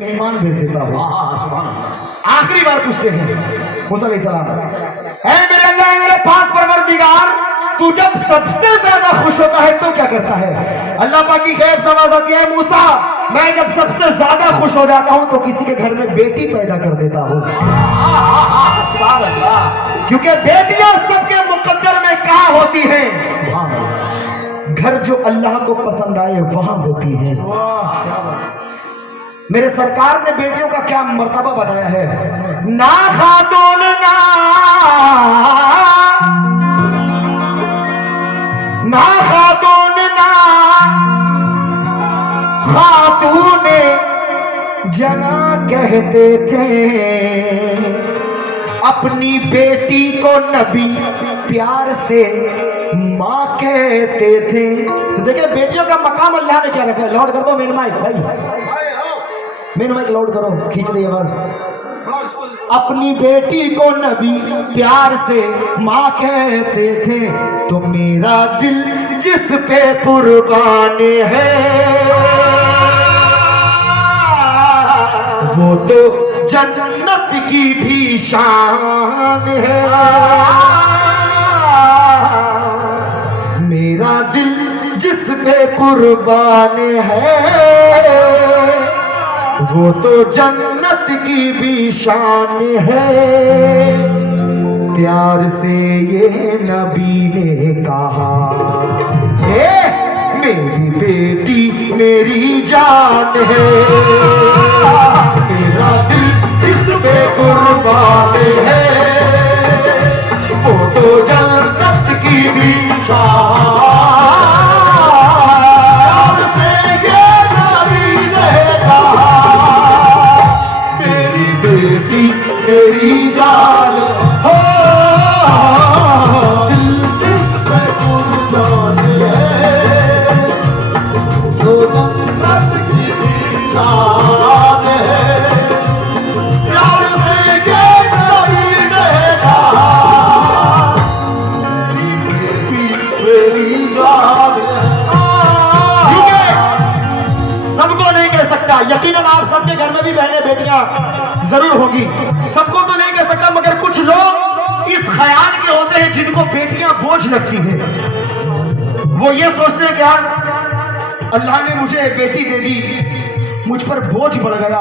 मेहमान भेज देता हूँ। आखिरी बार पूछते हैं मूसा अलैहिस्सलाम, ऐ मेरे अल्लाह, मेरे पाक परवरदिगार, तू जब सबसे ज्यादा खुश होता है तो क्या करता है? अल्लाह पाक की खैर समाज आती है, मूसा मैं जब सबसे ज्यादा खुश हो जाता हूँ तो किसी के घर में बेटी पैदा कर देता हूँ, क्योंकि बेटियां सबके मुकद्दर में कहाँ होती हैं? घर जो अल्लाह को पसंद आए वहां होती है। मेरे सरकार ने बेटियों का क्या मर्तबा बताया है, ना खातून ना खातून ना खातून जना कहते थे, अपनी बेटी को नबी प्यार से माँ कहते थे। तो देखिए बेटियों का मकाम अल्लाह ने क्या रखा है। लॉर्ड कर दो मेन माइक भाई, मेन माइक लोड करो, खींच रही आवाज। अपनी बेटी को नबी प्यार से माँ कहते थे, तो मेरा दिल जिस पे कुर्बान है वो तो जन्नत की भी शान है। मेरा दिल जिस पे कुर्बान है वो तो जन्नत की भी शान है। प्यार से ये नबी ने कहा, मेरी बेटी मेरी जान है, मेरा दिल इस पे कुर्बान है वो तो जन्नत की भी शान। मेरी जान हो जिस पे कुर्बान है तो जन्नत की जान है। प्यार से ये नबी ने कहा, मेरी जान। सबको नहीं कह सकता, यकीनन आप सबके घर में भी बहनें बेटियां जरूर होगी, सबको तो नहीं कह सकता, मगर कुछ लोग इस ख्याल के होते हैं जिनको बेटियां बोझ लगती हैं। वो ये सोचते हैं कि यार अल्लाह ने मुझे बेटी दे दी, मुझ पर बोझ बढ़ गया,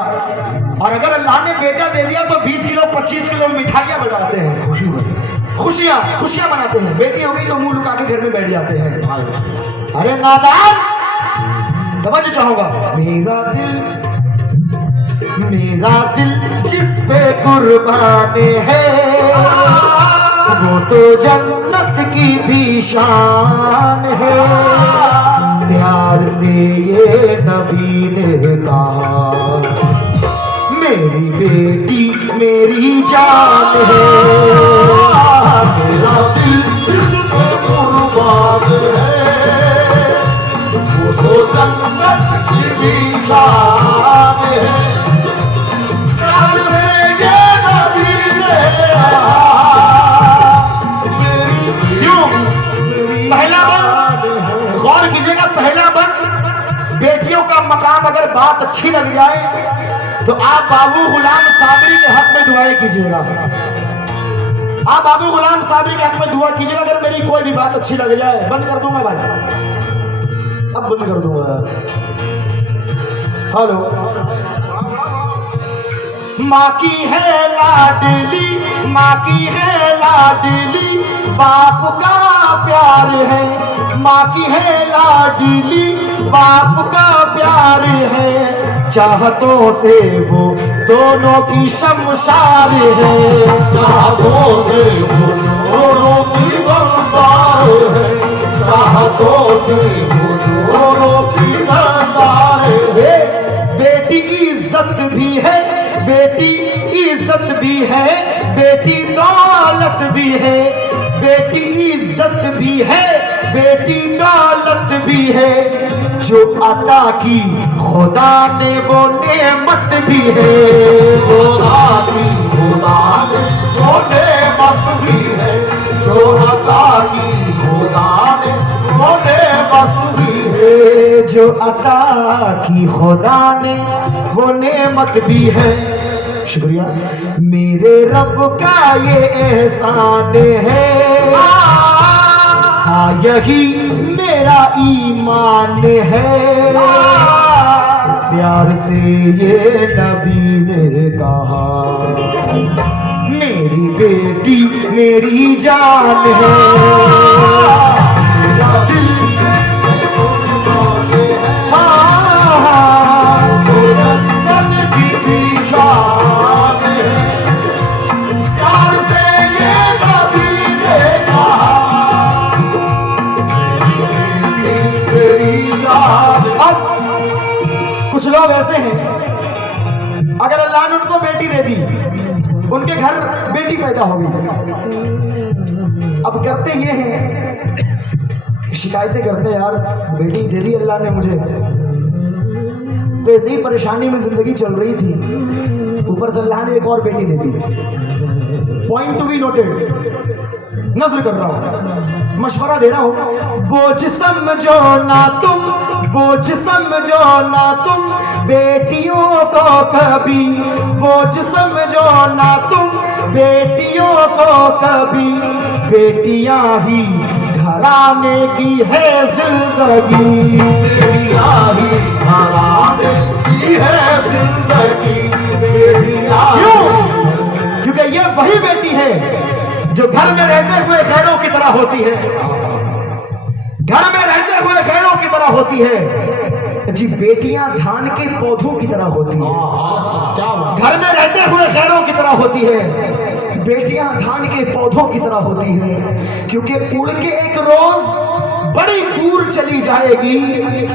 और अगर अल्लाह ने बेटा दे दिया तो 20 किलो 25 किलो मिठाइयां बनाते हैं, खुशियां मनाते हैं। बेटी हो गई तो मुंह लुका के घर में बैठ जाते हैं। अरे नादान, समझ चाहूंगा, मेरा दिल जिस पे कुर्बान है वो तो जन्नत की भी शान है। प्यार से ये नबी ने कहा, मेरी बेटी मेरी जान है, मेरा दिल जिस पे कुर्बान है वो तो जन्नत की भी शान है। गौर कीजिएगा, पहला बंद बेटियों का मकाम अगर बात अच्छी लग जाए तो आप बाबू गुलाम साबरी के हक में दुआएं कीजिएगा। आप बाबू गुलाम साबरी के हक में दुआ कीजिएगा अगर मेरी कोई भी बात अच्छी लग जाए। बंद कर दूंगा भाई, अब बंद कर दूंगा। हेलो, माँ की है लाडली, माँ की है लाडली, बाप का प्यार है, माँ की है लाडली, बाप का प्यार है, चाहतों से वो दोनों की शमशार है, चाहतों से वो दोनों की शमशार है, चाहतों से वो दोनों की शमशार है। बेटी की इज्जत भी है, बेटी इज्जत भी है, बेटी दौलत भी है, बेटी इज्जत भी है, बेटी दौलत भी है, जो अता की खुदा ने वो नेमत भी है, खुदा की खुदा ने वो नेमत भी है, जो अता की खुदा ने वो नेमत भी है। जो अता की खुदा ने वो नेमत भी है। शुक्रिया। मेरे रब का ये एहसान है, हाँ यही मेरा ईमान है। प्यार से ये नबी ने कहा, मेरी बेटी मेरी जान है। कुछ लोग ऐसे हैं, अगर अल्लाह ने उनको बेटी दे दी, उनके घर बेटी पैदा हो गई, अब करते ये हैं, शिकायतें करते हैं, यार बेटी दे दी अल्लाह ने मुझे, तो ऐसी ही परेशानी में जिंदगी चल रही थी, ऊपर से अल्लाह ने एक और बेटी दे दी। पॉइंट टू बी नोटेड, नजर कर रहा हूं, मशवरा दे रहा हूं। बोझ समझो ना तुम, बोझ समझो ना तुम बेटियों को कभी, बोझ समझो ना तुम बेटियों को कभी, बेटियां ही घराने की है जिंदगी, बेटियां ही घराने की है जिंदगी। क्यों? क्योंकि ये वही बेटी है जो घर में रहते हुए खैरों की तरह होती है, घर में रहते हुए खैरों की तरह होती है। जी बेटियां धान के पौधों की तरह होती है, घर में रहते हुए खैरों की तरह होती है। बेटियां धान के पौधों की तरह होती है, क्योंकि उड़ के एक रोज बड़ी दूर चली जाएगी,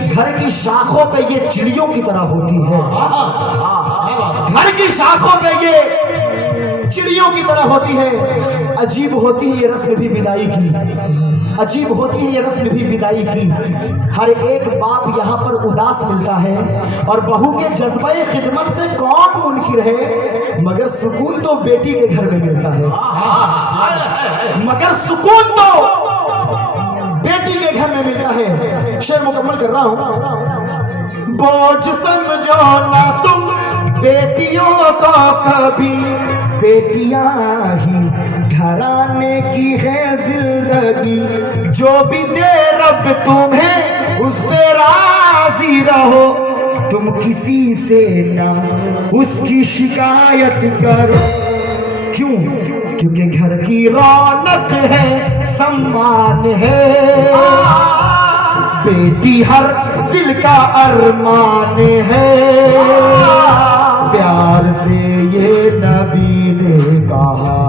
घर की शाखों पे ये चिड़ियों की तरह होती है, घर की शाखों पे ये चिड़ियों की तरह होती है। अजीब होती है ये रस्म भी विदाई की, अजीब होती है ये रस्म भी विदाई की। हर एक बाप यहाँ पर उदास मिलता है, और बहू के जज्बे खिदमत से कौन मुनकिर है, मगर सुकून तो बेटी के घर में मिलता है, मगर सुकून तो बेटी के घर में मिलता है। शेर मुकम्मल कर रहा हूं। बोझ समझो ना तुम बेटियों को कभी, बेटियां ही घराने की है जिंदगी, जो भी दे रब तुम्हें उस पे राजी रहो, तुम किसी से ना उसकी शिकायत करो। क्यों? क्योंकि घर की रौनक है, सम्मान है, बेटी हर दिल का अरमान है। प्यार से ये नबी ने कहा,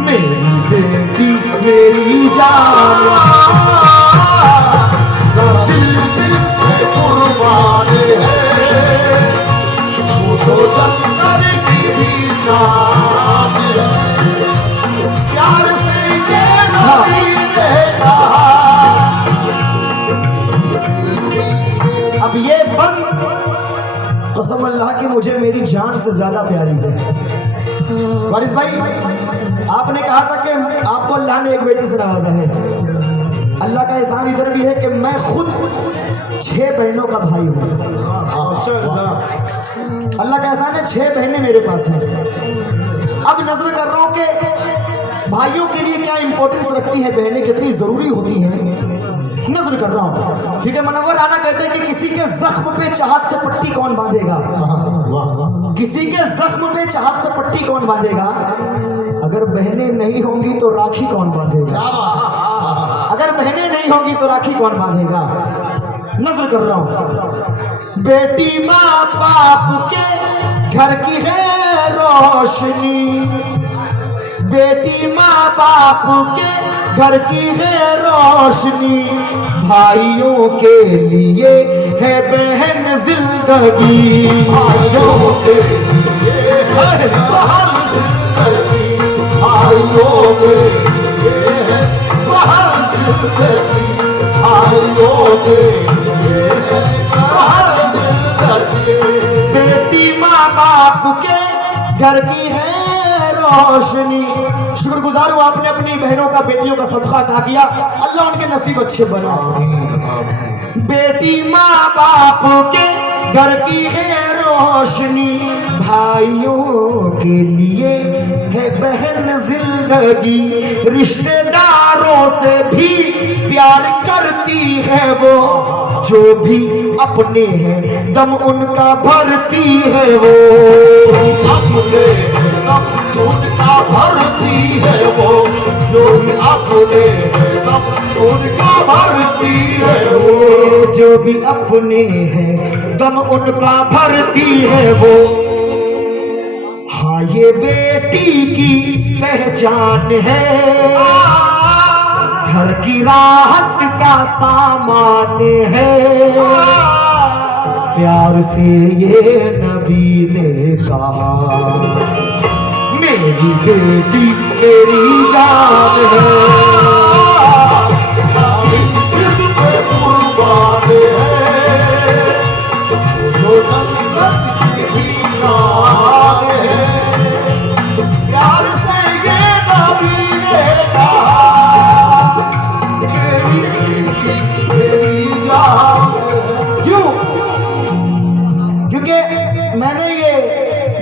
मेरी बेटी मेरी जान, दिल में कुर्बान है, वो तो जन्नत की भी जान है। प्यार से ये नबी ने कहा। अब ये बंद कसम अल्लाह की मुझे मेरी जान से ज्यादा प्यारी है। वारिस भाई, आपने कहा था कि आपको अल्लाह ने एक बेटी से नवाजा है। अल्लाह का एहसान इधर भी है कि मैं खुद 6 बहनों का भाई हूँ। अल्लाह का एहसान है, 6 बहनें मेरे पास हैं। अब नजर कर रहा हूँ कि भाइयों के लिए क्या इंपॉर्टेंस रखती है बहनें, कितनी जरूरी होती हैं, नजर कर रहा हूँ। ठीक है, मनव्वर राना कहते हैं कि किसी के जख्म पे चाहत से पट्टी कौन बांधेगा, किसी के जख्म पे चाहत से पट्टी कौन बांधेगा, अगर बहनें नहीं होंगी तो राखी कौन बांधेगा, अगर बहनें नहीं होंगी तो राखी कौन बांधेगा। नजर कर रहा हूँ। बेटी माँ बाप के घर की है रोशनी, बेटी माँ बाप के घर की है रोशनी, भाइयों के लिए है बहन जिंदगी, भाइयों के लिए है बहन जिंदगी, भाइयों के लिए है बहन जिंदगी, भाइयों के लिए है बहन जिंदगी। बेटी माँ बाप के घर की है रोशनी। शुक्रगुजार हूँ आपने अपनी बहनों का, बेटियों का सदका अता किया। अल्लाह उनके नसीब अच्छे बना। बेटी माँ बाप के घर की है रोशनी, भाइयों के लिए है बहन जिंदगी, रिश्तेदारों से भी प्यार करती है वो, जो भी अपने हैं दम उनका भरती है वो, अपने दम उनका भरती है वो, जो भी अपने दम उनका भरती है वो, जो भी अपने हैं दम उनका भरती है वो। हाँ ये बेटी की पहचान है, घर की राहत का सामान है, प्यार से ये नबी ने कहा मेरी बेटी मेरी जान है, इस पे कुर्बान है, जो जन्नत की भी जान है, प्यार से ये नबी ने कहा मेरी बेटी मेरी जान है। क्यों? क्योंकि मैंने ये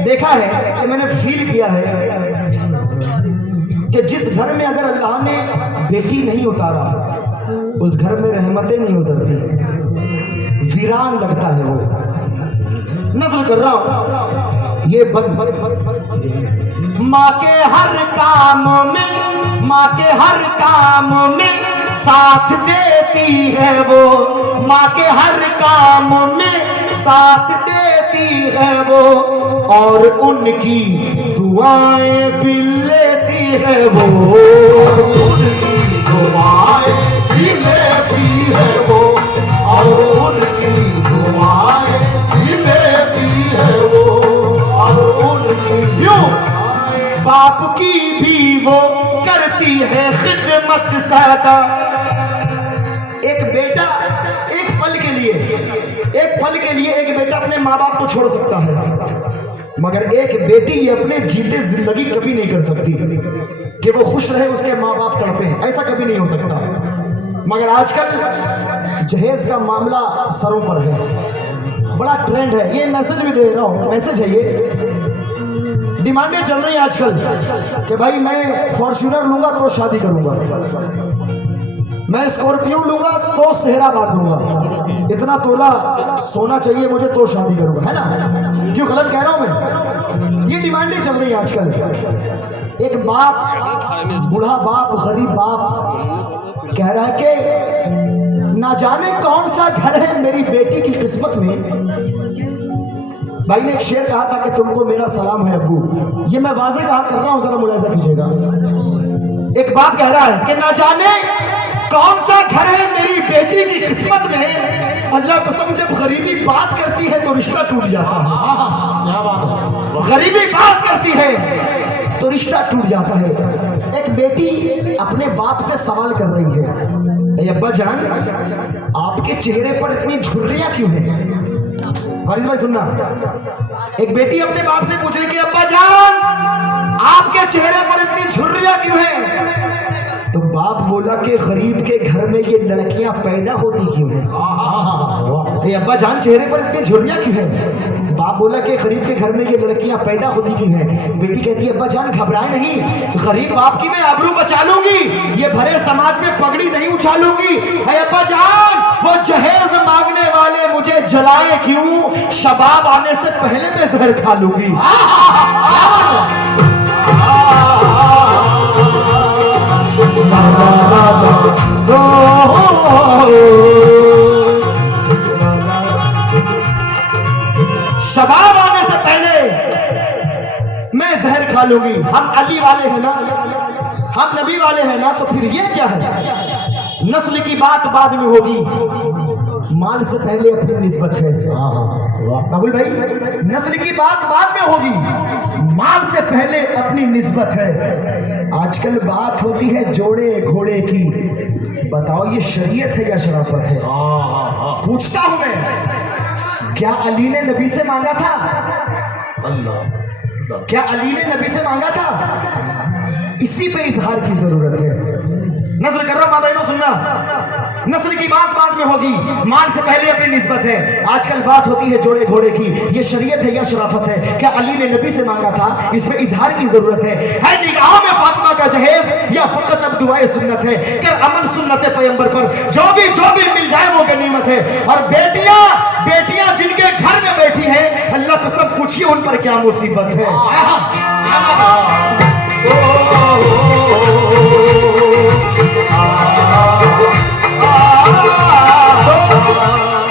देखा है कि मैंने फील किया है कि जिस घर में अगर अल्लाह ने बेटी नहीं उतारा उस घर में रहमतें नहीं उतरती, वीरान लगता है वो। नज़र कर रहा हूं ये माँ के हर काम में, माँ के हर काम में साथ देती है वो, माँ के हर काम में साथ देती है वो, और उनकी दुआएं भी लेती है वो, उनकी दुआएं भी लेती है वो, और उनकी दुआएं भी लेती है वो, और उनकी यूं बाप की भी वो करती है खिदमत सदा। एक बेटा एक पल के लिए एक बेटा अपने माँ बाप को छोड़ सकता है, मगर एक बेटी अपने जीते जिंदगी कभी नहीं कर सकती कि वो खुश रहे उसके माँ बाप तड़पे, ऐसा कभी नहीं हो सकता। मगर आजकल जहेज का मामला सरों पर है, बड़ा ट्रेंड है, ये मैसेज भी दे रहा हूँ, मैसेज है ये, डिमांडें चल रही हैं आजकल कि भाई मैं फॉर्च्यूनर लूंगा तो शादी करूंगा, मैं स्कॉर्पियो लूंगा तो सेहरा बांधूंगा, इतना तोला सोना चाहिए मुझे तो शादी करूंगा, है ना? क्यों गलत कह रहा हूं मैं? ये डिमांडें चल रही हैं आजकल। एक बाप, बूढ़ा बाप, गरीब बाप कह रहा है कि ना जाने कौन सा घर है मेरी बेटी की किस्मत में। भाई ने एक शेर कहा था कि तुमको मेरा सलाम है अब्बू, ये मैं वाज़े कहा कर रहा हूं, जरा मुलाहिजा कीजिएगा। एक बाप कह रहा है कि ना जाने कौन सा घर है मेरी बेटी की किस्मत में, अल्लाह कसम जब गरीबी बात करती है तो रिश्ता टूट जाता है। क्या बात है? गरीबी बात करती है तो रिश्ता टूट जाता है। एक बेटी अपने बाप से सवाल कर रही है, अब्बा जान आपके चेहरे पर इतनी झुर्रियां क्यों हैं? वारिस भाई सुनना, एक बेटी अपने बाप से पूछ रही कि अब्बा जान आपके चेहरे पर इतनी झुर्रियां क्यों हैं? तो बाप बोला कि गरीब के घर में ये लड़कियां पैदा होती क्यों हैं? अब्बा जान चेहरे पर इतनी झुर्रियां क्यों हैं? बाप बोला कि गरीब के घर में ये लड़कियां पैदा होती क्यों हैं? बेटी कहती है अब्बा जान घबराए नहीं, गरीब बाप की मैं आबरू बचा लूंगी, ये भरे समाज में पगड़ी नहीं उछालूंगी। अब्बा जान वो जहेज मांगने वाले मुझे जलाए क्यों, शबाब आने से पहले मैं जहर खा लूंगी। शबाब आने से पहले मैं जहर खा लूंगी। हम अली वाले हैं ना, हम नबी वाले हैं ना, तो फिर ये क्या है? नस्ल की बात बाद में होगी, माल से पहले अपनी निस्बत है। बाबुल भाई, नस्ल की बात बाद में होगी, माल से पहले अपनी निस्बत है। आजकल बात होती है जोड़े घोड़े की, बताओ ये शरीयत है या शराफत है? पूछता हूं मैं, क्या अली ने नबी से मांगा था? अल्लाह, क्या अली ने नबी से मांगा था? इसी पे इजहार की जरूरत है। नजर कर रहा हूं, माँ बहनों सुनना, नस्ल की बात बाद में होगी, माल से पहले अपनी निस्बत है। आजकल बात होती है जोड़े घोड़े की, ये शरीयत है या शराफत है? क्या अली ने नबी से मांगा था? इस पे इजहार की जरूरत है निगाहों में फातिमा का जहेज या फकत अब दुआए सुन्नत है? कर अमल सुन्नत पैगंबर पर, जो भी मिल जाए वो गनीमत है। और बेटियां जिनके घर में बैठी हैं, अल्लाह कसम पूछिए उन पर क्या मुसीबत है।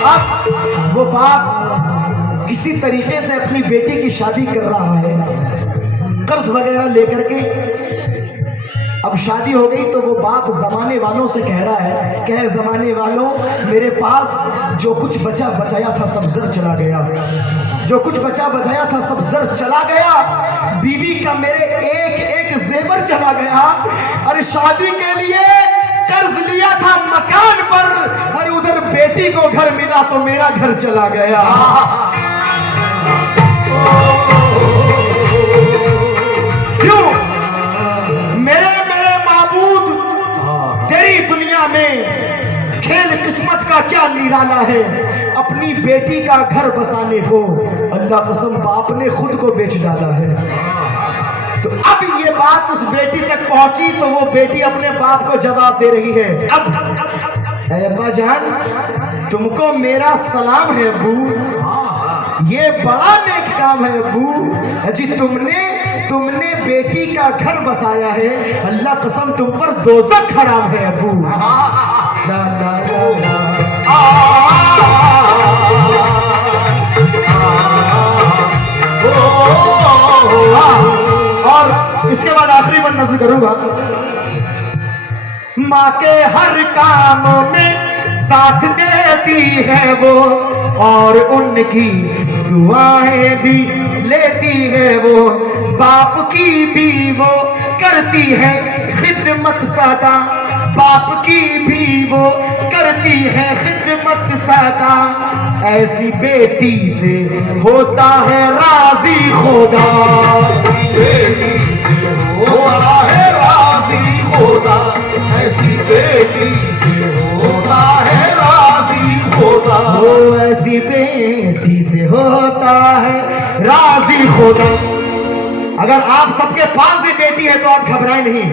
अब वो बाप किसी तरीके से अपनी बेटी की शादी कर रहा है, कर्ज वगैरह लेकर के। अब शादी हो गई तो वो बाप जमाने वालों से कह रहा है, कहे जमाने वालों मेरे पास जो कुछ बचा बचाया था सब जर चला गया, जो कुछ बचा बचाया था सब जर चला गया, बीवी का मेरे एक एक जेवर चला गया। और शादी के लिए कर्ज लिया था मकान पर, और उधर बेटी को घर मिला तो मेरा घर चला गया। क्यों? मेरे माबूद, तेरी दुनिया में खेल किस्मत का क्या निराला है, अपनी बेटी का घर बसाने को अल्लाह कसम बाप ने खुद को बेच डाला है। तो अब ये बात उस बेटी तक पहुंची तो वो बेटी अपने बाप को जवाब दे रही है, अब अब्बा जान तुमको मेरा सलाम है अब्बू, ये बड़ा नेक काम है अब्बू जी, तुमने बेटी का घर बसाया है, अल्लाह कसम तुम पर दोज़ख हराम है अब्बू। ला ला ला ला। और इसके बाद आखिरी बंद नज़र करूंगा। माँ के हर काम में साथ देती है वो, और उनकी दुआएं भी लेती है वो, बाप की भी वो करती है खिदमत सदा, बाप की भी वो करती है खिदमत सदा, ऐसी बेटी से होता है राजी खुदा, ऐसी बेटी से होता है राजी खुदा, ऐसी बेटी से होता है राजी खुदा, वो ऐसी बेटी से होता है राजी खुदा। अगर आप सबके पास भी बेटी है तो आप घबराएं नहीं,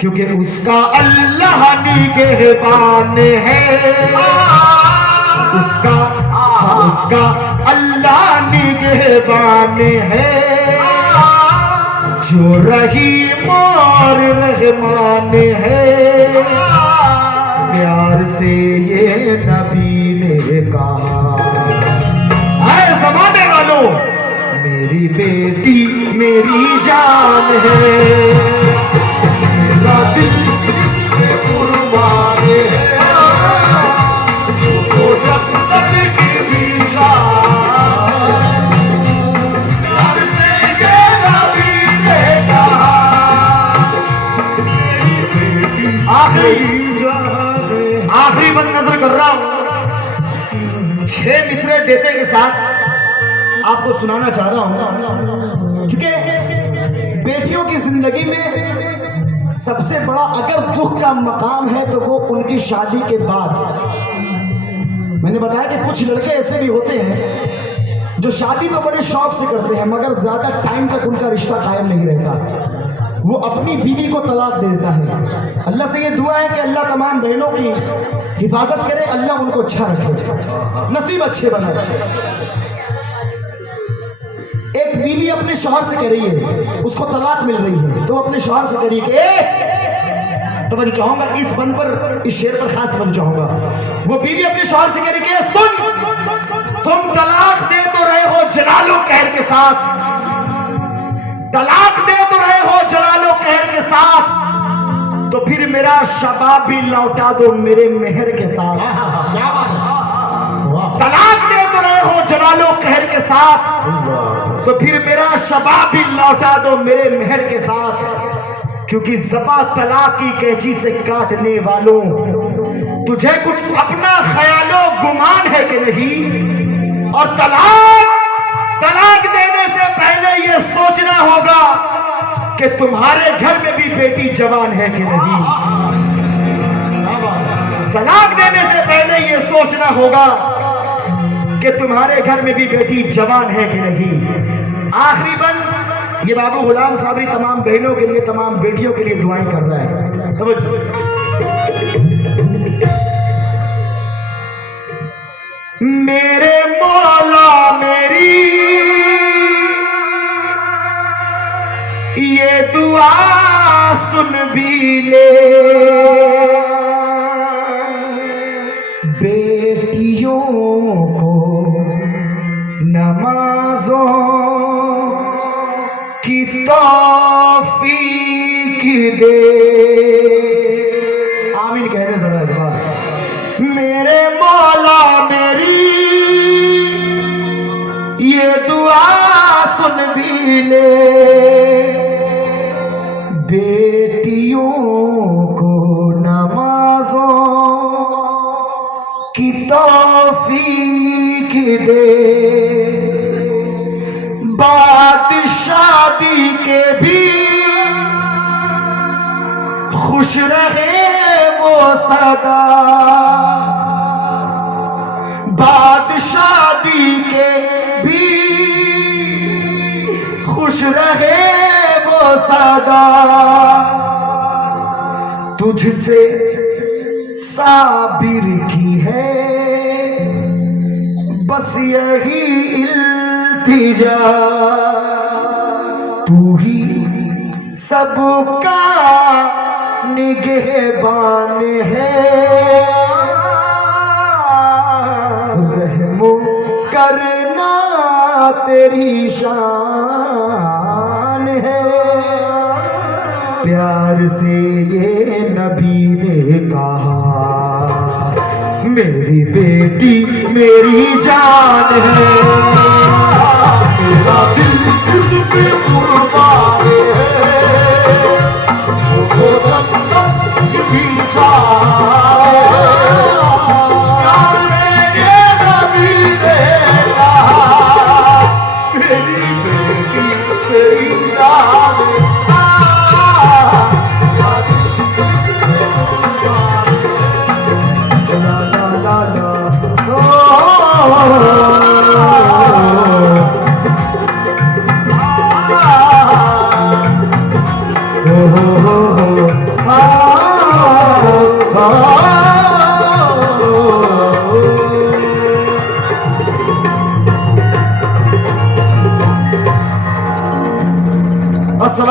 क्योंकि उसका अल्लाह निगहबान है, उसका अल्लाह निगहबान है, जो रहीम और रहमान है। प्यार से ये नबी ने कहा, ऐ ज़माने वालों मेरी बेटी मेरी जान है, मेरा दिल इसमें कुर्बान है, वो जब तक की भी जान, प्यार से ये नबी ने कहा, मेरी बेटी आखिरी बंद नजर कर रहा हूं, 6 मिसरे देते के साथ आपको सुनाना चाह रहा हूं, क्योंकि बेटियों की जिंदगी में सबसे बड़ा अगर दुख का मकाम है तो वो उनकी शादी के बाद। मैंने बताया कि कुछ लड़के ऐसे भी होते हैं जो शादी तो बड़े शौक से करते हैं, मगर ज्यादा टाइम तक उनका रिश्ता कायम नहीं रहता, वो अपनी बीवी को तलाक दे देता है। अल्लाह से ये दुआ है कि अल्लाह तमाम बहनों की हिफाजत करे, अल्लाह उनको अच्छा रखे, नसीब अच्छे बनाए। एक बीवी अपने शौहर से कह रही है, उसको तलाक मिल रही है, तो अपने शौहर से कह रही है, तो मैं चाहूंगा इस बंद पर, इस शेर पर खास तवज्जो चाहूंगा। वो बीवी अपने शौहर से कह रही है, सुन तुम तलाक दे तो रहे हो जलालो कहर के साथ, तलाक दे तो रहे हो जलालो कहर के साथ, तो फिर मेरा शबाब भी लौटा दो मेरे मेहर के साथ। तलाक दे तो रहे हो जलालो कहर के साथ, तो फिर मेरा शबाब भी लौटा दो मेरे मेहर के साथ, क्योंकि ज़बा तलाक की कैंची से काटने वालों, तुझे कुछ अपना ख्यालो गुमान है कि नहीं? और तलाक देने से पहले ये सोचना होगा कि तुम्हारे घर में भी बेटी जवान है कि नहीं। तलाक देने से पहले ये सोचना होगा कि तुम्हारे घर में भी बेटी जवान है कि नहीं। आखिरी बंद ये बाबू गुलाम साबरी तमाम बहनों के लिए, तमाम बेटियों के लिए दुआएं कर रहा है। तवज्जो। मेरे मौला मेरी ये दुआ सुन भी ले, बेटियों को नमाजों की तौफीक दे। आमीन कह दे जरा एक बार। मेरे मौला मेरी ये दुआ सुन भी ले, बेटियों को नमाजों की तौफीक दे। बाद शादी के भी खुश रहे वो सदा, बाद शादी के भी खुश रहे वो सदा। तुझसे साबिर की है बस यही इल्तिजा, तू ही सबका निगहबान है। रहमो करना तेरी शान है। प्यार से ये नबी ने कहा मेरी बेटी मेरी जान है। मेरा दिल इस पे